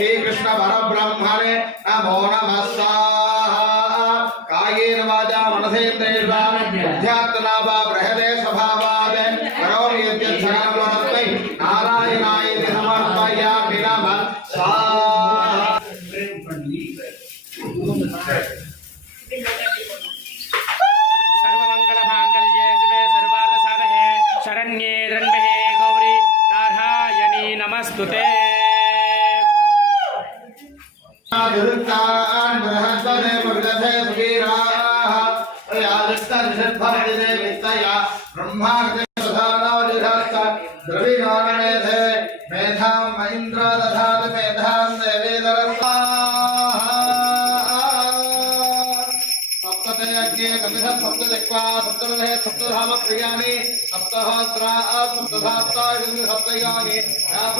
श्रीकृष्ण परब्रह्मणे नमो नमः स्वाहा कायेन वाचा मनसेन्द्रियैर्वा बुद्ध्यात्मना वा बृहदे स्वभावात् करोमि यद्यत् सकलं तस्मै नारायणायेति समर्पयामि नमः स्वाहा। सर्वमङ्गलमाङ्गल्ये शिवे सर्वार्थसाधके शरण्ये त्र्यम्बके गौरी नारायणी नमस्तुते। दुर्गान् बृहस्पते मुर्गते सुवीराः यादृष्टनिषद्भवतिते वित्तया ब्रह्मार्ते प्रधानोजिहस्त द्रविणोन्मेधे मेधां महीन्द्रो दधातु मेधां देवेदरस्वाहा। सप्तते यज्ञे कपिधः सप्तजक्वा सप्तदहे सप्तधाम प्रियाणि सप्तहोत्रा सप्तधात्ता सप्तयोनि